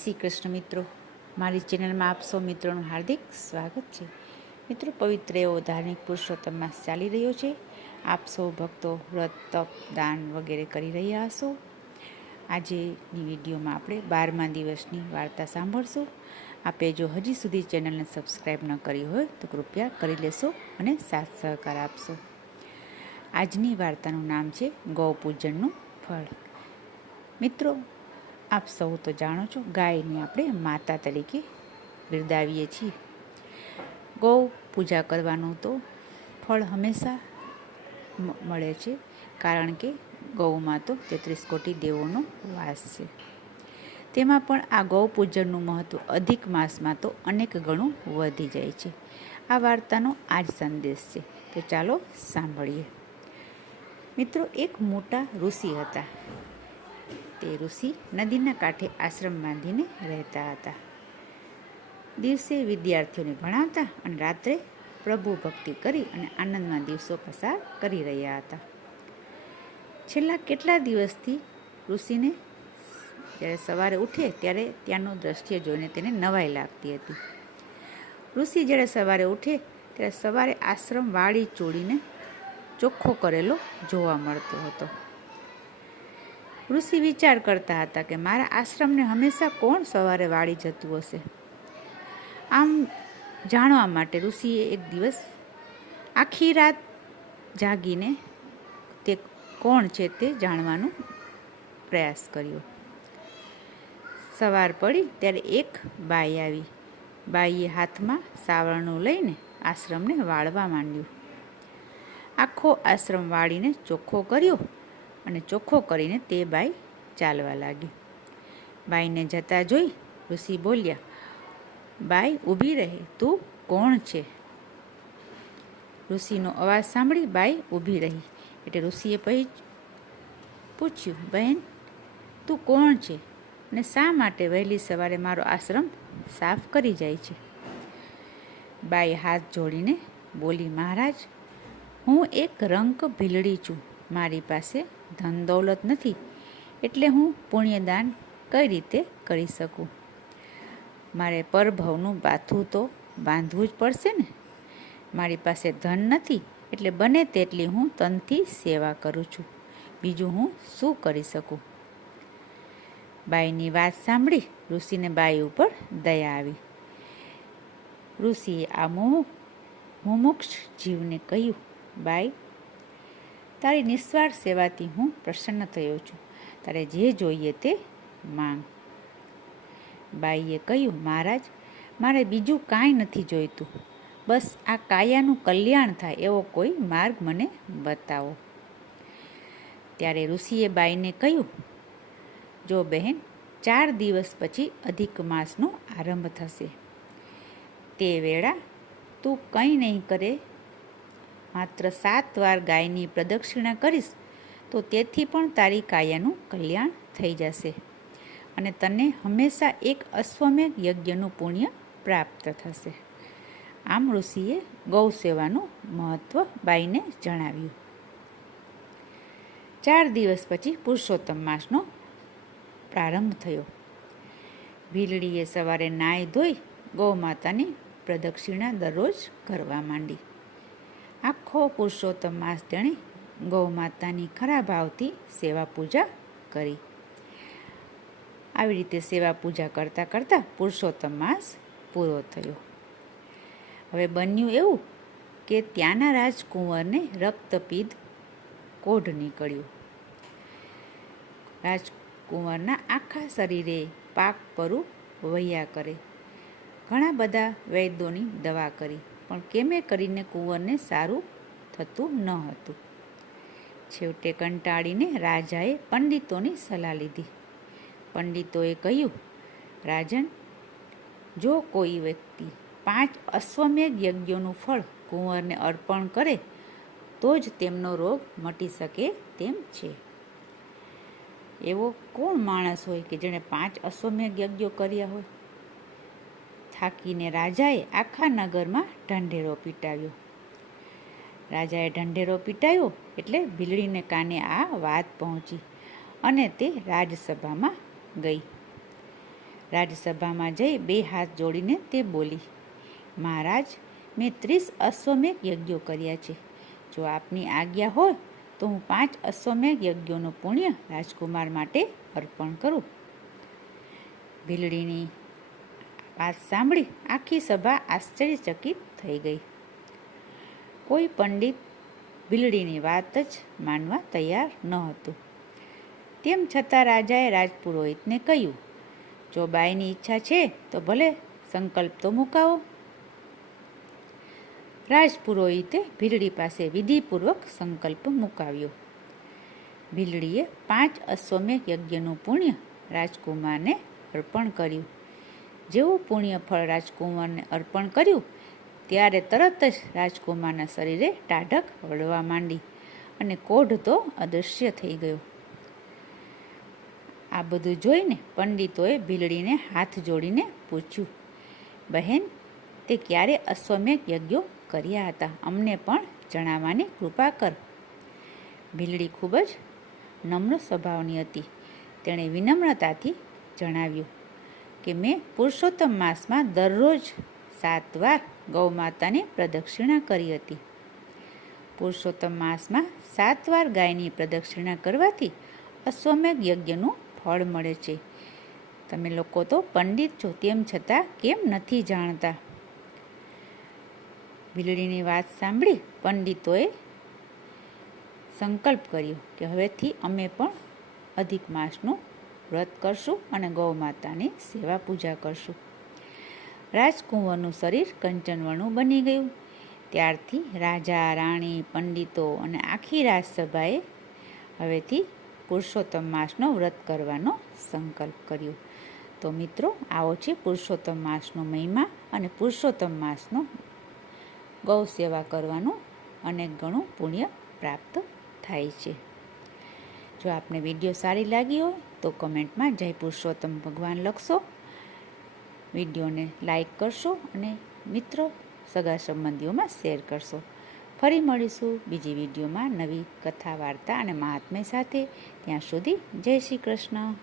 શ્રી કૃષ્ણ મિત્રો, મારી ચેનલમાં આપ સૌ મિત્રોનું હાર્દિક સ્વાગત છે. મિત્રો, પવિત્ર એવો ધાર્મિક પુરુષોત્તમ માસ ચાલી રહ્યો છે. આપ સૌ ભક્તો વ્રત, તપ, દાન વગેરે કરી રહ્યા હશો. આજેની વિડીયોમાં આપણે 12મા દિવસની વાર્તા સાંભળશું. આપે જો હજી સુધી ચેનલને સબસ્ક્રાઈબ ન કરી હોય તો કૃપયા કરી લેશો અને સાથ સહકાર આપશો. આજની વાર્તાનું નામ છે ગૌપૂજનનું ફળ. મિત્રો, આપ સૌ તો જાણો છો, ગાયને આપણે માતા તરીકે બિરદાવીએ છીએ. ગૌ પૂજા કરવાનું તો ફળ હંમેશા મળે છે, કારણ કે ગૌમાં તો 33 કોટી દેવોનો વાસ છે. તેમાં પણ આ ગૌ પૂજનનું મહત્ત્વ અધિક માસમાં તો અનેક ગણું વધી જાય છે. આ વાર્તાનો આ જ સંદેશ છે, તો ચાલો સાંભળીએ. મિત્રો, એક મોટા ઋષિ હતા. તે ઋષિ નદીના કાંઠે આશ્રમ બાંધીને રહેતા હતા. દિવસે વિદ્યાર્થીઓને ભણાવતા અને રાત્રે પ્રભુ ભક્તિ કરી અને આનંદમાં દિવસો પસાર કરી રહ્યા હતા. છેલ્લા કેટલા દિવસથી ઋષિને જ્યારે સવારે ઉઠે ત્યારે ત્યાંનું દ્રશ્ય જોઈને તેને નવાઈ લાગતી હતી. ઋષિ જ્યારે સવારે ઉઠે ત્યારે સવારે આશ્રમ વાડી ચોળીને ચોખ્ખો કરેલો જોવા મળતો હતો. ઋષિ વિચાર કરતા હતા કે મારા આશ્રમને હંમેશા કોણ સવારે વાળી જતું હશે. આમ જાણવા માટે ઋષિએ એક દિવસ આખી રાત જાગીને તે કોણ છે તે જાણવાનો પ્રયાસ કર્યો. સવાર પડી ત્યારે એક બાઈ આવી. બાઈએ હાથમાં સાવરણું લઈને આશ્રમને વાળવા માંડ્યું. આખો આશ્રમ વાળીને ચોખ્ખો કર્યો અને ચોખ્ખો કરીને તે બાઈ ચાલવા લાગી. બાઈને જતા જોઈ ઋષિ બોલ્યા, બાઈ ઊભી રહે, તું કોણ છે? ઋષિનો અવાજ સાંભળી બાઈ ઊભી રહી. એટલે ઋષિએ પૂછ્યું, બહેન, તું કોણ છે અને શા માટે વહેલી સવારે મારો આશ્રમ સાફ કરી જાય છે? બાઈ હાથ જોડીને બોલી, મહારાજ, હું એક રંક ભીલડી છું. મારી પાસે ધન દૌલત નથી, એટલે હું પુણ્યદાન કઈ રીતે કરી શકું? મારે પરભવનું બાથું તો બાંધવું જ પડશે ને. મારી પાસે ધન નથી, એટલે બને તેટલી હું તનથી સેવા કરું છું. બીજું હું શું કરી શકું? બાઈની વાત સાંભળી ઋષિને બાઈ ઉપર દયા આવી. ઋષિએ આ મુમુક્ષ જીવને કહ્યું, બાઈ, તારી નિસ્વાર્થ સેવાથી હું પ્રસન્ન થયો છું. તારે જે જોઈએ તે માંગ. બાઈએ કહ્યું, મહારાજ, મારે બીજું કાંઈ નથી જોઈતું. બસ આ કાયાનું કલ્યાણ થાય એવો કોઈ માર્ગ મને બતાવો. ત્યારે ઋષિએ બાઈને કહ્યું, જો બહેન, 4 દિવસ પછી અધિક માસનો આરંભ થશે. તે વેળા તું કંઈ નહીં કરે, માત્ર 7 વાર ગાયની પ્રદક્ષિણા કરીશ તો તેથી પણ તારી કાયાનું કલ્યાણ થઈ જશે અને તને હંમેશા એક અશ્વમેઘ યજ્ઞનું પુણ્ય પ્રાપ્ત થશે. આમ ઋષિએ ગૌ સેવાનું મહત્ત્વ બાઈને જણાવ્યું. 4 દિવસ પછી પુરુષોત્તમ માસનો પ્રારંભ થયો. ભીલડીએ સવારે નાહી ધોઈ ગૌ માતાની પ્રદક્ષિણા દરરોજ કરવા માંડી. આખો પુરુષોત્તમ માસ તેણે ગૌ માતાની ખરા ભાવથી સેવા પૂજા કરી. આવી રીતે સેવા પૂજા કરતાં કરતાં પુરુષોત્તમ માસ પૂરો થયો. હવે બન્યું એવું કે ત્યાંના રાજકુંવરને રક્તપિત્ત કોઢ નીકળ્યું. રાજકુંવરના આખા શરીરે પાક પરુ વહ્યા કરે. ઘણા બધા વૈદ્યોની દવા કરી, પણ કેમે કરીને કુંવરને સારું થતું ન હતું. છેવટે કંટાળીને રાજાએ પંડિતોની સલાહ લીધી. પંડિતોએ કહ્યું, રાજન, જો કોઈ વ્યક્તિ 5 અશ્વમેઘ યજ્ઞોનું ફળ કુંવરને અર્પણ કરે તો જ તેમનો રોગ મટી શકે તેમ છે. એવો કોણ માણસ હોય કે જેણે 5 અશ્વમેઘ યજ્ઞો કર્યા હોય? થાકીને રાજાએ આખા નગરમાં ઢંઢેરો પીટાવ્યો. રાજાએ ઢંઢેરો પીટાવ્યો એટલે ભીલડીને કાને આ વાત પહોંચી અને તે રાજસભામાં ગઈ. રાજસભામાં જઈ 2 હાથ જોડીને તે બોલી, મહારાજ, મેં 30 અશ્વમેઘ યજ્ઞો કર્યા છે. જો આપની આજ્ઞા હોય તો હું 5 અશ્વમેઘ યજ્ઞોનું પુણ્ય રાજકુમાર માટે અર્પણ કરું. ભીલડીની વાત સાંભળી આખી સભા આશ્ચર્યચકિત થઈ ગઈ. કોઈ પંડિત ભીલડીની વાત જ માનવા તૈયાર ન હતું. તેમ છતાં રાજાએ રાજપુરોહિતને કહ્યું, જો બાઈની ઈચ્છા છે તો ભલે સંકલ્પ તો મુકાવો. રાજપુરોહિતે ભીલડી પાસે વિધિપૂર્વક સંકલ્પ મુકાવ્યો. ભીલડીએ 5 અશ્વમેઘ યજ્ઞનું પુણ્ય રાજકુમારને અર્પણ કર્યું. જેવું પુણ્ય ફળ રાજકુમારને અર્પણ કર્યું ત્યારે તરત જ રાજકુમારના શરીરે ટાઢક વળવા માંડી અને કોઢ તો અદૃશ્ય થઈ ગયો. આ બધું જોઈને પંડિતોએ ભીલડીને હાથ જોડીને પૂછ્યું, બહેન, તે ક્યારે અશ્વમેઘ યજ્ઞો કર્યા હતા? અમને પણ જણાવવાની કૃપા કર. ભીલડી ખૂબ જ નમ્ર સ્વભાવની હતી. તેણે વિનમ્રતાથી જણાવ્યું કે મેં પુરુષોત્તમ માસમાં દરરોજ 7 વાર ગૌમાતાની પ્રદક્ષિણા કરી હતી. પુરુષોત્તમ માસમાં 7 વાર ગાયની પ્રદક્ષિણા કરવાથી અશ્વમેઘ યજ્ઞનું ફળ મળે છે. તમે લોકો તો પંડિત છો, તેમ છતાં કેમ નથી જાણતા? ભીલડીની વાત સાંભળી પંડિતોએ સંકલ્પ કર્યો કે હવેથી અમે પણ અધિક માસનું વ્રત કરશું અને ગૌ માતાની સેવા પૂજા કરશું. રાજકુંવરનું શરીર કંચનવર્ણું બની ગયું. ત્યારથી રાજા, રાણી, પંડિતો અને આખી રાજસભાએ હવેથી પુરુષોત્તમ માસનો વ્રત કરવાનો સંકલ્પ કર્યો. તો મિત્રો, આવો છે પુરુષોત્તમ માસનો મહિમા અને પુરુષોત્તમ માસનો ગૌ સેવા કરવાનું અનેક ગણું પુણ્ય પ્રાપ્ત થાય છે. જો આપને વિડીયો સારી લાગી હોય તો કમેન્ટમાં જય પુરુષોત્તમ ભગવાન લખશો. વિડીયોને લાઈક કરશો અને મિત્રો, સગા સંબંધીઓમાં શેર કરશો. ફરી મળીશું બીજી વિડીયોમાં નવી કથા, વાર્તા અને મહાત્મ્ય સાથે. ત્યાં સુધી જય શ્રી કૃષ્ણ.